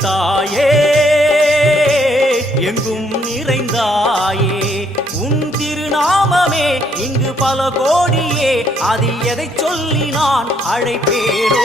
தாயே எங்கும் நிறைந்தாயே. உன் திருநாமமே இங்கு பல கோடியே. அதில் எதை சொல்லி நான் அழைப்பேனோ?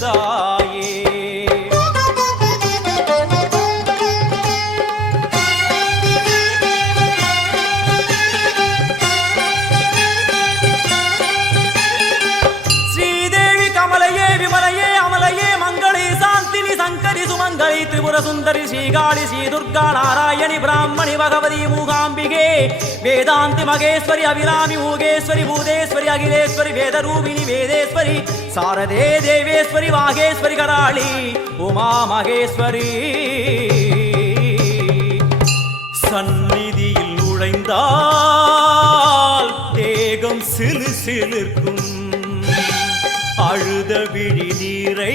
நிறைந்தாயே திரிபுர சுந்தரி ஸ்ரீகாளி ஸ்ரீ துர்கா நாராயணி பிராமணி பகவதி மூகாம்பிகே வேதாந்தி மகேஸ்வரி அபிராமி மூகேஸ்வரி பூதேஸ்வரி அகிலேஸ்வரி வேதரூபிணி வேதேஸ்வரி சாரதே தேவேஸ்வரி வாகேஸ்வரி கராளி உமா மகேஸ்வரி சந்நிதியில் நுழைந்தால் தேகம் சிறு சிலிருக்கும் அழுத விழி நீரை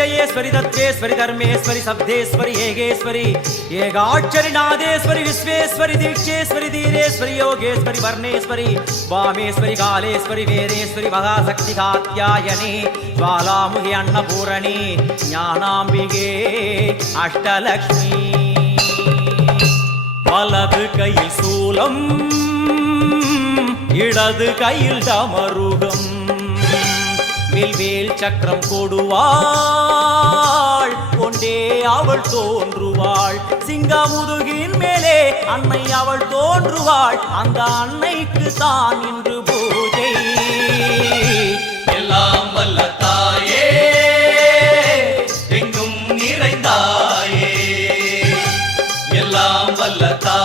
பீடேஸ்வரி ஜயேஸ்வரி தர்மேஸ்வரி சப்தேஸ்வரி ஏகேஸ்வரி ஏகாட்சரி நாதேஸ்வரி விஸ்வேஸ்வரி தீட்சேஸ்வரி தீரேஸ்வரி யோகேஸ்வரி வர்ணேஸ்வரி வாமேஸ்வரி காலேஸ்வரி வேரேஸ்வரி மகாசக்தி காத்யாயனி ஜுவாலாமுகி அன்னபூரணி ஞானாம்பிகே அஷ்டலக்ஷ்மி. வலது கையில் சூலம் இடது கையில் தமருகம். கழுத்தில் வேல் சக்கரம் போடுவாள். கொண்டே அவள் தோன்றுவாள். சிங்கமுதுகின் மேலே அன்னை அவள் தோன்றுவாள். அந்த அன்னைக்கு தான் இன்று பூஜை. எல்லாம் வல்ல தாயே எங்கும் நிறைந்தாயே. எல்லாம் வல்ல தாய்